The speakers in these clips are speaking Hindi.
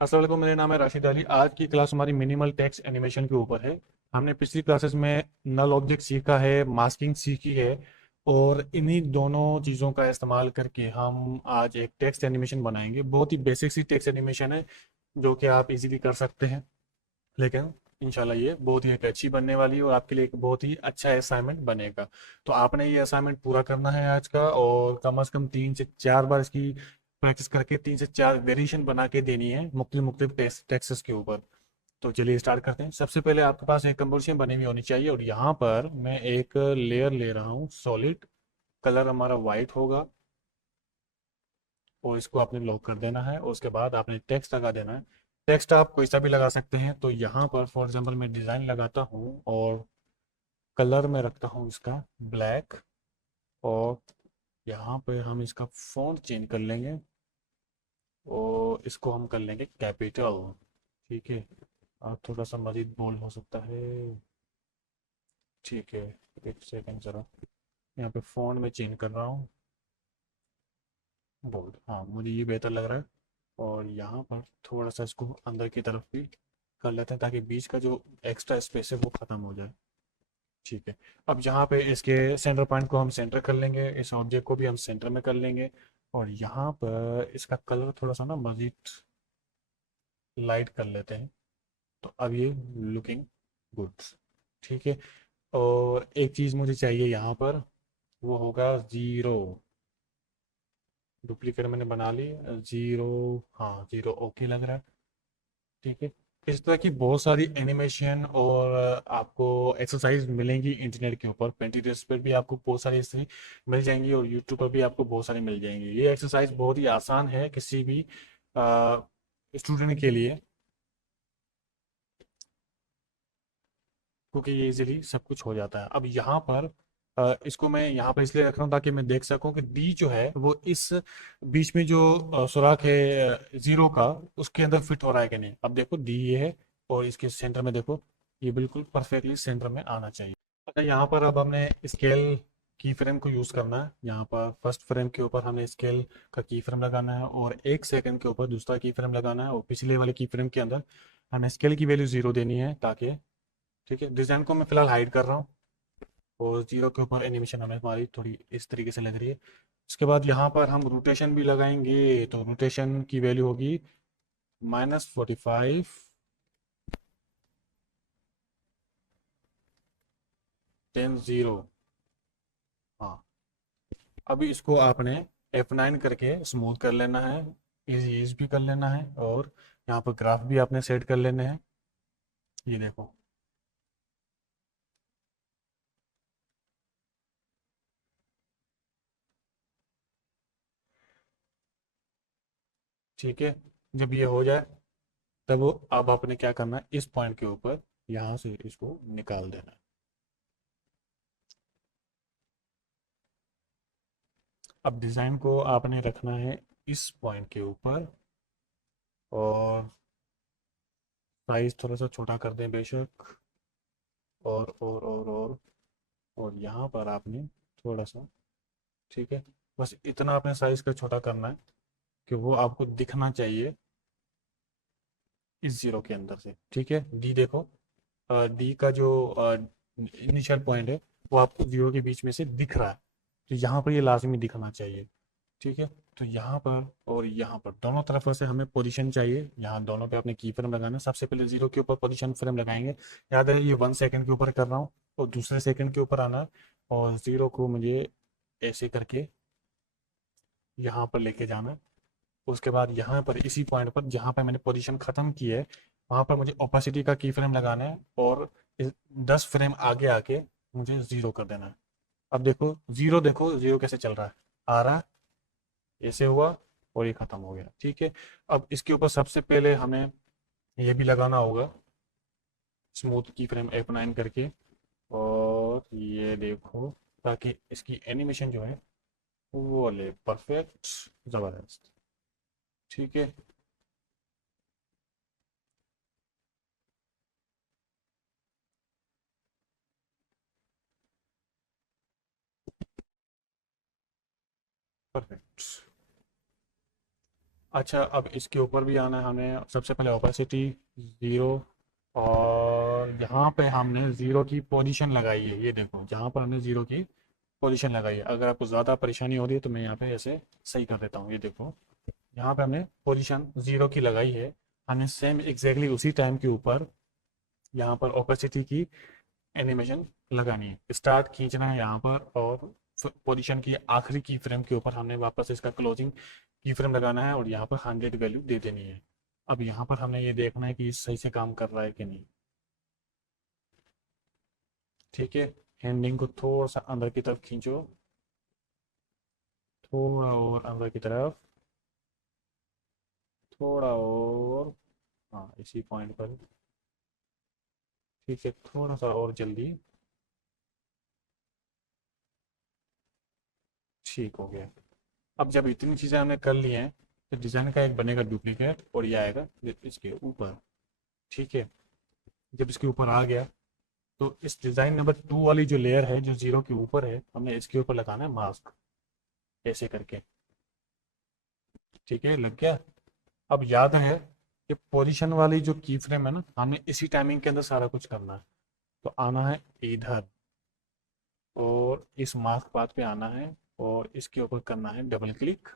अस्सलाम वालेकुम, मेरा नाम है राशिद अली। आज की क्लास हमारी मिनिमल टेक्स्ट एनिमेशन के ऊपर है। हमने पिछली क्लासेस में नल ऑब्जेक्ट सीखा है, मास्किंग सीखी है, और इन्हीं दोनों चीज़ों का इस्तेमाल करके हम आज एक टेक्स्ट एनिमेशन बनाएंगे। बहुत ही बेसिक सी टेक्स्ट एनिमेशन है जो कि आप इजीली कर सकते हैं, लेकिन इंशाल्लाह ये बहुत ही एक अच्छी बनने वाली है और आपके लिए एक बहुत ही अच्छा असाइनमेंट बनेगा। तो आपने ये असाइनमेंट पूरा करना है आज का, और कम से कम 3 से 4 बार इसकी प्रैक्टिस करके 3 से 4 वेरिएशन बना के देनी है मुख्तलिफ मुख्तलिफ टेक्स्ट्स के ऊपर। तो चलिए स्टार्ट करते हैं। सबसे पहले आपके पास एक कंपोजिशन बनी हुई होनी चाहिए, और यहाँ पर मैं एक लेयर ले रहा हूँ सॉलिड। कलर हमारा वाइट होगा, और इसको आपने लॉक कर देना है। और उसके बाद आपने टेक्स्ट लगा देना है। टेक्स्ट आप कोई सा भी लगा सकते हैं। तो यहाँ पर फॉर एग्जांपल मैं डिज़ाइन लगाता हूँ, और कलर में रखता हूँ इसका ब्लैक। और यहाँ पे हम इसका फॉन्ट चेंज कर लेंगे, और इसको हम कर लेंगे कैपिटल। ठीक है, और थोड़ा सा मजीद बोल्ड हो सकता है। ठीक है, एक सेकंड ज़रा, यहाँ पे फॉन्ट में चेंज कर रहा हूँ, बोल्ड। हाँ, मुझे ये बेहतर लग रहा है। और यहाँ पर थोड़ा सा इसको अंदर की तरफ भी कर लेते हैं, ताकि बीच का जो एक्स्ट्रा स्पेस है वो ख़त्म हो जाए। ठीक है, अब यहाँ पे इसके सेंटर पॉइंट को हम सेंटर कर लेंगे, इस ऑब्जेक्ट को भी हम सेंटर में कर लेंगे। और यहाँ पर इसका कलर थोड़ा सा ना मज़ीद लाइट कर लेते हैं। तो अब ये लुकिंग गुड। ठीक है, और एक चीज़ मुझे चाहिए यहाँ पर, वो होगा ज़ीरो। डुप्लीकेट मैंने बना ली, ज़ीरो। हाँ, ज़ीरो ओके लग रहा है। ठीक है, इस तरह की बहुत सारी एनिमेशन और आपको एक्सरसाइज मिलेंगी इंटरनेट के ऊपर। Pinterest पर भी आपको बहुत सारी ऐसी मिल जाएंगी, और यूट्यूब पर भी आपको बहुत सारी मिल जाएंगी। ये एक्सरसाइज बहुत ही आसान है किसी भी स्टूडेंट के लिए, क्योंकि ये इजीली सब कुछ हो जाता है। अब यहाँ पर इसको मैं यहाँ पर इसलिए रख रहा हूँ ताकि मैं देख सकूँ कि डी जो है वो इस बीच में जो सुराख है जीरो का, उसके अंदर फिट हो रहा है कि नहीं। अब देखो डी ये है, और इसके सेंटर में देखो, ये बिल्कुल परफेक्टली सेंटर में आना चाहिए। अच्छा, यहाँ पर अब हमने स्केल की फ्रेम को यूज़ करना है। यहाँ पर फर्स्ट फ्रेम के ऊपर हमें स्केल का की फ्रेम लगाना है, और 1 सेकंड के ऊपर दूसरा की फ्रेम लगाना है, और पिछले वाले की फ्रेम के अंदर हमें स्केल की वैल्यू ज़ीरो देनी है, ताकि ठीक है, डिज़ाइन को मैं फिलहाल हाइड कर रहा हूँ। और जीरो के ऊपर एनिमेशन हमें हमारी थोड़ी इस तरीके से लग रही है। उसके बाद यहाँ पर हम रोटेशन भी लगाएंगे, तो रोटेशन की वैल्यू होगी -45, 10 0। हाँ, अभी इसको आपने F9 करके स्मूथ कर लेना है, इजी ईज भी कर लेना है, और यहाँ पर ग्राफ भी आपने सेट कर लेने हैं। ये देखो, ठीक है। जब ये हो जाए, तब अब आपने क्या करना है, इस पॉइंट के ऊपर यहाँ से इसको निकाल देना है। अब डिज़ाइन को आपने रखना है इस पॉइंट के ऊपर, और साइज थोड़ा सा छोटा कर दें बेशक। और यहाँ पर आपने थोड़ा सा, ठीक है, बस इतना आपने साइज का छोटा करना है कि वो आपको दिखना चाहिए इस जीरो के अंदर से। ठीक है, डी देखो, डी का जो इनिशियल पॉइंट है वो आपको जीरो के बीच में से दिख रहा है। तो यहाँ पर ये लाजमी दिखना चाहिए। ठीक है, तो यहाँ पर और यहाँ पर दोनों तरफ से हमें पोजीशन चाहिए। यहाँ दोनों पे अपने की फ्रेम लगाना है। सबसे पहले जीरो के ऊपर पोजीशन फ्रेम लगाएंगे। याद है, ये 1 सेकंड के ऊपर कर रहा हूँ, और दूसरे सेकंड के ऊपर आना है, और जीरो को मुझे ऐसे करके यहाँ पर लेके जाना है। उसके बाद यहाँ पर इसी पॉइंट पर जहाँ पर मैंने पोजीशन ख़त्म की है, वहाँ पर मुझे ओपेसिटी का की फ्रेम लगाना है, और 10 फ्रेम आगे आके मुझे ज़ीरो कर देना है। अब देखो ज़ीरो, देखो ज़ीरो कैसे चल रहा है, आ रहा है, ऐसे हुआ, और ये ख़त्म हो गया। ठीक है, अब इसके ऊपर सबसे पहले हमें ये भी लगाना होगा, स्मूथ की फ्रेम F9 करके। और ये देखो, ताकि इसकी एनिमेशन जो है वो ले परफेक्ट, ज़बरदस्त। ठीक है, परफेक्ट। अच्छा, अब इसके ऊपर भी आना है हमें। सबसे पहले ओपेसिटी 0, और यहाँ पे हमने ज़ीरो की पोजीशन लगाई है। ये देखो, जहाँ पर हमने ज़ीरो की पोजीशन लगाई है। अगर आपको ज़्यादा परेशानी हो रही है तो मैं यहाँ पे ऐसे सही कर देता हूँ। ये देखो, यहाँ पे हमने पोजीशन 0 की लगाई है। हमने सेम एग्जैक्टली उसी टाइम के ऊपर यहाँ पर ओपेसिटी की एनिमेशन लगानी है। स्टार्ट खींचना है यहाँ पर, और पोजीशन की आखिरी की फ्रेम के ऊपर हमने वापस इसका क्लोजिंग की फ्रेम लगाना है, और यहाँ पर 100 वैल्यू दे देनी है। अब यहाँ पर हमने ये देखना है कि सही से काम कर रहा है कि नहीं। ठीक है, हैंडिंग को थोड़ा सा अंदर की तरफ खींचो, थोड़ा और अंदर की तरफ, थोड़ा और, हाँ इसी पॉइंट पर। ठीक है, थोड़ा सा और जल्दी। ठीक हो गया। अब जब इतनी चीज़ें हमने कर ली हैं, तो डिज़ाइन का एक बनेगा डुप्लीकेट, और ये आएगा इसके ऊपर। ठीक है, जब इसके ऊपर आ गया, तो इस डिज़ाइन नंबर 2 वाली जो लेयर है, जो जीरो के ऊपर है, हमने इसके ऊपर लगाना है मास्क, ऐसे करके। ठीक है, लग गया। अब याद है कि पोजीशन वाली जो की फ्रेम है ना, हमने इसी टाइमिंग के अंदर सारा कुछ करना है। तो आना है इधर, और इस मास्क पाथ पे आना है, और इसके ऊपर करना है डबल क्लिक,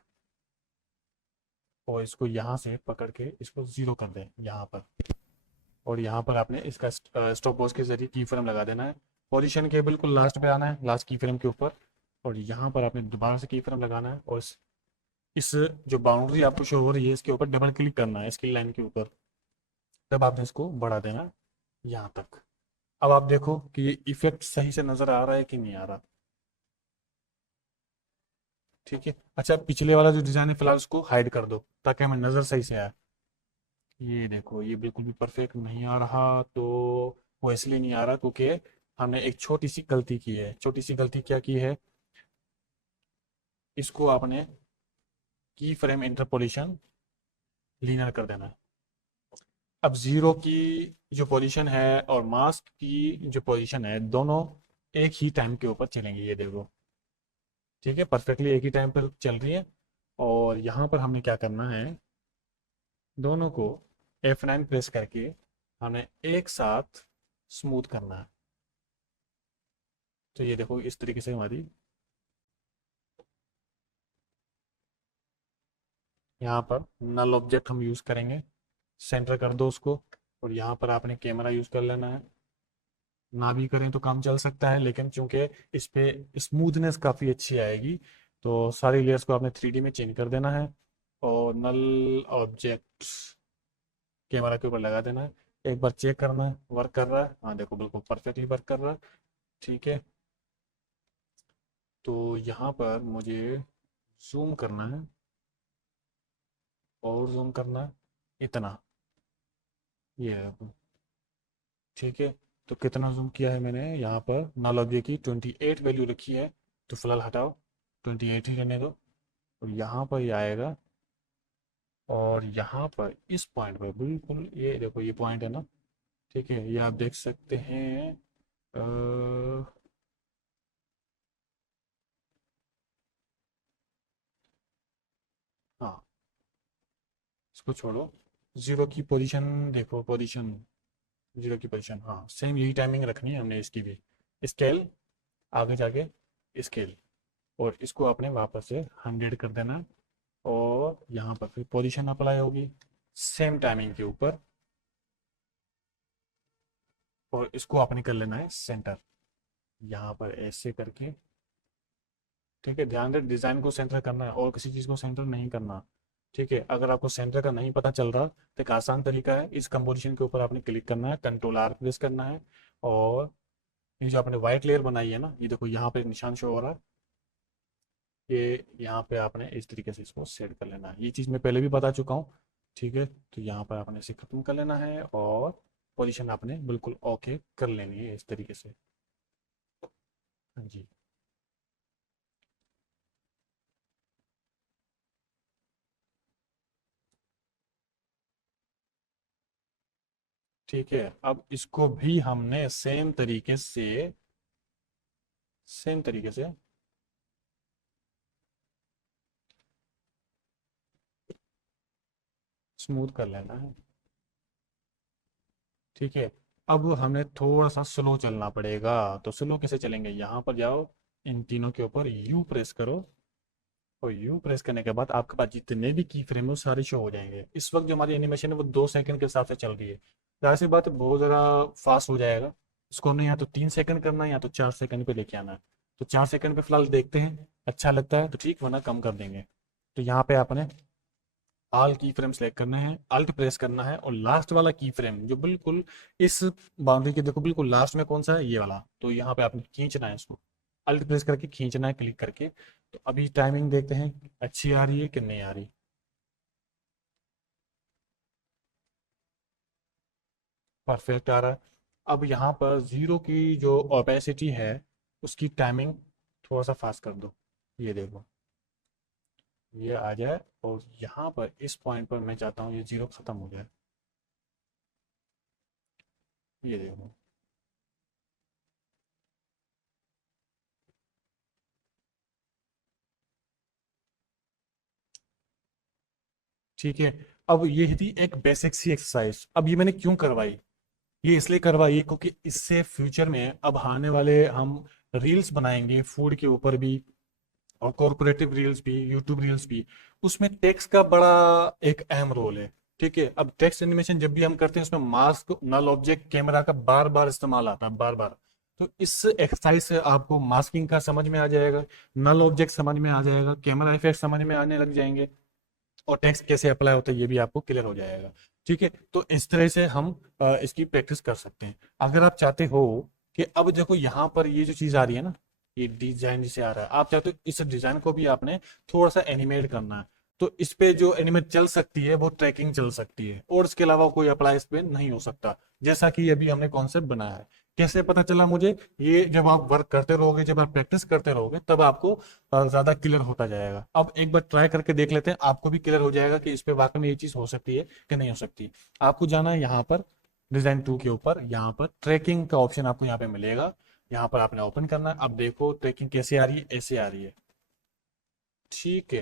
और इसको यहाँ से पकड़ के इसको ज़ीरो कर दें यहाँ पर। और यहाँ पर आपने इसका स्टॉप वॉच के जरिए की फ्रेम लगा देना है। पोजीशन के बिल्कुल लास्ट पे आना है, लास्ट की फ्रेम के ऊपर, और यहाँ पर आपने दोबारा से की फ्रेम लगाना है, और इस जो बाउंड्री आपको शो हो रही है, इसके ऊपर डबल क्लिक करना है, इसकी लाइन के ऊपर। तब आपने इसको बढ़ा देना है यहाँ तक। अब आप देखो कि ये इफेक्ट सही से नज़र आ रहा है कि नहीं आ रहा। ठीक है, अच्छा, पिछले वाला जो डिज़ाइन है फिलहाल उसको हाइड कर दो, ताकि हमें नज़र सही से आए। ये देखो, ये बिल्कुल भी परफेक्ट नहीं आ रहा। तो वो इसलिए नहीं आ रहा क्योंकि हमने एक छोटी सी गलती की है। छोटी सी गलती क्या की है? इसको आपने की फ्रेम इंटरपोलेशन लीनियर कर देना है। अब जीरो की जो पोजीशन है और मास्क की जो पोजीशन है, दोनों एक ही टाइम के ऊपर चलेंगे। ये देखो, ठीक है, परफेक्टली एक ही टाइम पर चल रही है। और यहाँ पर हमने क्या करना है, दोनों को F9 प्रेस करके हमें एक साथ स्मूथ करना है। तो ये देखो, इस तरीके से हमारी यहाँ पर नल ऑब्जेक्ट हम यूज़ करेंगे। सेंटर कर दो उसको, और यहाँ पर आपने कैमरा यूज़ कर लेना है। ना भी करें तो काम चल सकता है, लेकिन चूंकि इस पे स्मूथनेस काफ़ी अच्छी आएगी, तो सारी लेयर्स को आपने 3D में चेंज कर देना है, और नल ऑब्जेक्ट कैमरा के ऊपर लगा देना है। एक बार चेक करना है वर्क कर रहा है। हाँ देखो, बिल्कुल परफेक्टली वर्क कर रहा है। ठीक है, तो यहाँ पर मुझे जूम करना है, और जूम करना है इतना। ये है। ठीक है, तो कितना जूम किया है मैंने? यहाँ पर नल ऑब्जेक्ट की 28 वैल्यू रखी है, तो फिलहाल हटाओ, 28 ही रहने दो। और यहाँ पर ये आएगा, और यहाँ पर इस पॉइंट पर बिल्कुल, ये देखो ये पॉइंट है ना। ठीक है, ये आप देख सकते हैं। अ, हाँ, इसको छोड़ो। जीरो की पोजीशन देखो, पोजीशन जीरो की पोजीशन, हाँ सेम यही टाइमिंग रखनी है हमने इसकी भी। स्केल, आगे जाके स्केल, और इसको आपने वापस से 100 कर देना है। और यहाँ पर फिर पोजीशन अप्लाई होगी सेम टाइमिंग के ऊपर, और इसको आपने कर लेना है सेंटर, यहाँ पर ऐसे करके। ठीक है, ध्यान रहे डिज़ाइन को सेंटर करना है, और किसी चीज़ को सेंटर नहीं करना। ठीक है, अगर आपको सेंटर का नहीं पता चल रहा, तो एक आसान तरीका है, इस कंपोजिशन के ऊपर आपने क्लिक करना है, कंट्रोल आर प्रेस करना है, और ये जो आपने व्हाइट लेयर बनाई है ना, ये देखो यहाँ पे निशान शो हो रहा है। ये यहाँ पे आपने इस तरीके से इसको सेट कर लेना है। ये चीज़ मैं पहले भी बता चुका हूँ। ठीक है, तो यहाँ पर आपने इसे खत्म कर लेना है, और पोजीशन आपने बिल्कुल ओके कर लेनी है इस तरीके से। हाँ जी। ठीक है, अब इसको भी हमने सेम तरीके से स्मूथ कर लेना है। ठीक है, अब हमें थोड़ा सा स्लो चलना पड़ेगा। तो स्लो कैसे चलेंगे, यहाँ पर जाओ, इन तीनों के ऊपर यू प्रेस करो, और यू प्रेस करने के बाद आपके पास जितने भी की फ्रेम है वो सारे शो हो जाएंगे। इस वक्त जो हमारी एनिमेशन है वो 2 सेकंड के हिसाब से चल रही है। जाहिर सी बात है बहुत ज़रा फास्ट हो जाएगा। इसको हमने या तो 3 सेकंड करना है या तो 4 सेकंड पे लेके आना है। तो 4 सेकंड पे फिलहाल देखते हैं, अच्छा लगता है तो ठीक, वरना कम कर देंगे। तो यहाँ पे आपने ऑल की फ्रेम सेलेक्ट करना है, अल्ट प्रेस करना है, और लास्ट वाला की फ्रेम जो बिल्कुल इस बाउंड्री के देखो बिल्कुल लास्ट में कौन सा है, ये वाला, तो यहाँ पे आपने खींचना है इसको, अल्ट प्रेस करके खींचना है क्लिक करके। तो अभी टाइमिंग देखते हैं अच्छी आ रही है कि नहीं आ रही। परफेक्ट आ रहा है। अब यहाँ पर जीरो की जो ओपेसिटी है उसकी टाइमिंग थोड़ा सा फास्ट कर दो, ये देखो ये आ जाए, और यहाँ पर इस पॉइंट पर मैं चाहता हूँ ये जीरो खत्म हो जाए, ये देखो। ठीक है, अब ये थी एक बेसिक सी एक्सरसाइज। अब ये मैंने क्यों करवाई, ये इसलिए करवाई क्योंकि इससे फ्यूचर में अब आने वाले हम रील्स बनाएंगे फूड के ऊपर भी, और कॉर्पोरेटिव रील्स भी, यूट्यूब रील्स भी, उसमें टेक्स्ट का बड़ा एक अहम रोल है। ठीक है, अब टेक्स्ट एनिमेशन जब भी हम करते हैं उसमें मास्क, नल ऑब्जेक्ट, कैमरा का बार बार इस्तेमाल आता है, बार बार। तो इस एक्सरसाइज से आपको मास्किंग का समझ में आ जाएगा, नल ऑब्जेक्ट समझ में आ जाएगा, कैमरा इफेक्ट समझ में आने लग जाएंगे, और टेक्स्ट कैसे अप्लाई होता है ये भी आपको क्लियर हो जाएगा। ठीक है, तो इस तरह से हम इसकी प्रैक्टिस कर सकते हैं। अगर आप चाहते हो कि अब देखो यहाँ पर ये जो चीज़ आ रही है ना, ये डिजाइन जिसे आ रहा है, आप चाहते हो इस डिजाइन को भी आपने थोड़ा सा एनिमेट करना है, तो इस पे जो एनिमेट चल सकती है वो ट्रैकिंग चल सकती है, और इसके अलावा कोई अप्लाई इस पे नहीं हो सकता, जैसा कि अभी हमने कॉन्सेप्ट बनाया है। कैसे पता चला मुझे, ये जब आप वर्क करते रहोगे, जब आप प्रैक्टिस करते रहोगे, तब आपको ज्यादा क्लियर होता जाएगा। अब एक बार ट्राई करके देख लेते हैं, आपको भी क्लियर हो जाएगा कि इस पे वाकई में ये चीज हो सकती है कि नहीं हो सकती। आपको जाना है यहाँ पर डिजाइन टू के ऊपर, यहाँ पर ट्रैकिंग का ऑप्शन आपको यहाँ पे मिलेगा, यहाँ पर आपने ओपन करना है। अब देखो ट्रैकिंग कैसे आ रही है, ऐसे आ रही है। ठीक है,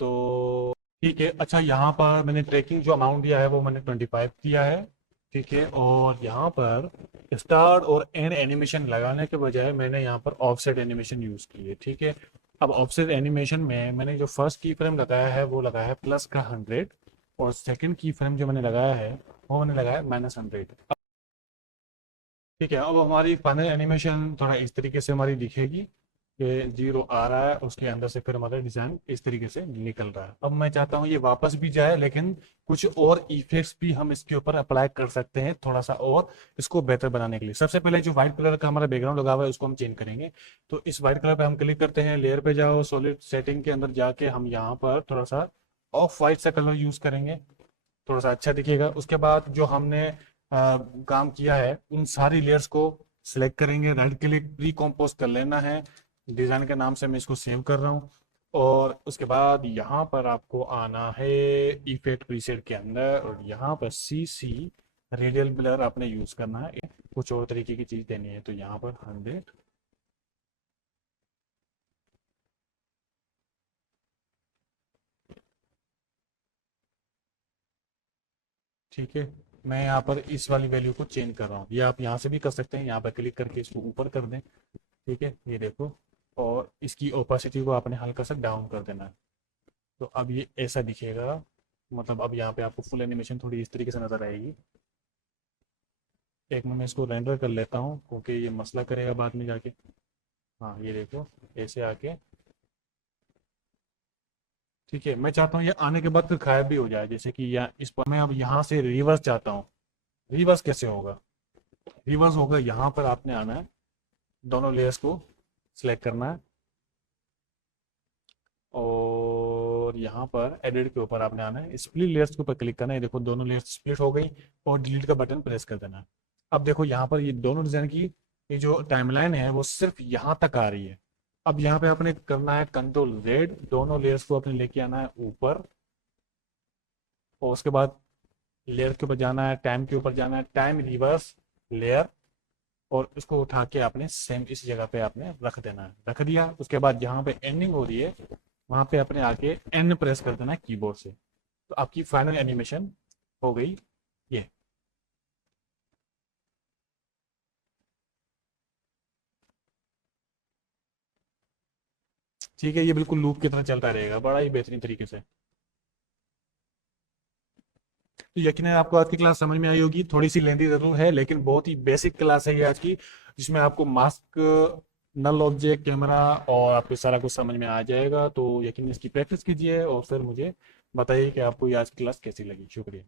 तो ठीक है, अच्छा यहाँ पर मैंने ट्रैकिंग जो अमाउंट दिया है वो मैंने 25 दिया है। ठीक है, और यहाँ पर स्टार्ट और एंड एनिमेशन लगाने के बजाय मैंने यहाँ पर ऑफसेट एनिमेशन यूज़ की है। ठीक है, अब ऑफसेट एनिमेशन में मैंने जो फर्स्ट की फ्रेम लगाया है वो लगाया है प्लस का 100, और सेकंड की फ्रेम जो मैंने लगाया है वो मैंने लगाया है -100। ठीक है, अब हमारी फाइनल एनिमेशन थोड़ा इस तरीके से हमारी दिखेगी कि जीरो आ रहा है, उसके अंदर से फिर हमारा डिजाइन इस तरीके से निकल रहा है। अब मैं चाहता हूँ ये वापस भी जाए, लेकिन कुछ और इफेक्ट्स भी हम इसके ऊपर अप्लाई कर सकते हैं थोड़ा सा और इसको बेहतर बनाने के लिए। सबसे पहले जो व्हाइट कलर का हमारा बैकग्राउंड लगा हुआ है उसको हम चेंज करेंगे। तो इस व्हाइट कलर पे हम क्लिक करते हैं, लेयर पे जाओ, सॉलिड सेटिंग के अंदर जाके हम यहाँ पर थोड़ा सा ऑफ वाइट सा कलर यूज करेंगे, थोड़ा सा अच्छा दिखेगा। उसके बाद जो हमने काम किया है उन सारी लेयर्स को सिलेक्ट करेंगे, राइट क्लिक प्री कंपोज कर लेना है, डिजाइन के नाम से मैं इसको सेव कर रहा हूँ। और उसके बाद यहाँ पर आपको आना है इफेक्ट प्रीसेट के अंदर, और यहाँ पर सी सी रेडियल ब्लर आपने यूज करना है, कुछ और तरीके की चीज देनी है, तो यहाँ पर 100। ठीक है, मैं यहाँ पर इस वाली वैल्यू को चेंज कर रहा हूँ, ये आप यहाँ से भी कर सकते हैं, यहाँ पर क्लिक करके इसको ऊपर कर दें। ठीक है, ये देखो, और इसकी ओपेसिटी को आपने हल्का सा डाउन कर देना है, तो अब ये ऐसा दिखेगा। मतलब अब यहाँ पे आपको फुल एनिमेशन थोड़ी इस तरीके से नजर आएगी। एक मिनट में इसको रेंडर कर लेता हूँ क्योंकि ये मसला करेगा बाद में जाके। हाँ ये देखो, ऐसे आके। ठीक है, मैं चाहता हूँ ये आने के बाद फिर गायब भी हो जाए, जैसे कि या इस पर मैं अब यहाँ से रिवर्स चाहता हूँ। रिवर्स कैसे होगा, रिवर्स होगा यहाँ पर आपने आना है, दोनों लेयर्स को सिलेक्ट करना है, और यहाँ पर एडिट के ऊपर आपने आना है, स्प्लिट लेयर्स के ऊपर क्लिक करना है। देखो दोनों लेयर्स स्प्लिट हो गई, और डिलीट का बटन प्रेस कर देना है। अब देखो यहाँ पर ये दोनों डिजाइन की ये जो टाइमलाइन है वो सिर्फ यहाँ तक आ रही है। अब यहाँ पे आपने करना है Ctrl Z, दोनों लेयर्स को आपने लेके आना है ऊपर, और उसके बाद लेयर के ऊपर जाना है, टाइम के ऊपर जाना है, टाइम रिवर्स लेयर, और उसको उठा के आपने सेम इस जगह पे आपने रख देना है। रख दिया, उसके बाद जहाँ पे एंडिंग हो रही है वहां पे अपने आके एन प्रेस कर देना है कीबोर्ड से। तो आपकी फाइनल एनिमेशन हो गई ये। ठीक है, ये बिल्कुल लूप की तरह चलता रहेगा बड़ा ही बेहतरीन तरीके से। तो यकीनन आपको आज की क्लास समझ में आई होगी, थोड़ी सी लेंथी जरूर है लेकिन बहुत ही बेसिक क्लास है ये आज की, जिसमें आपको मास्क, नल ऑब्जेक्ट, कैमरा और आपको सारा कुछ समझ में आ जाएगा। तो यकीन इसकी प्रैक्टिस कीजिए और फिर मुझे बताइए कि आपको ये आज की क्लास कैसी लगी। शुक्रिया।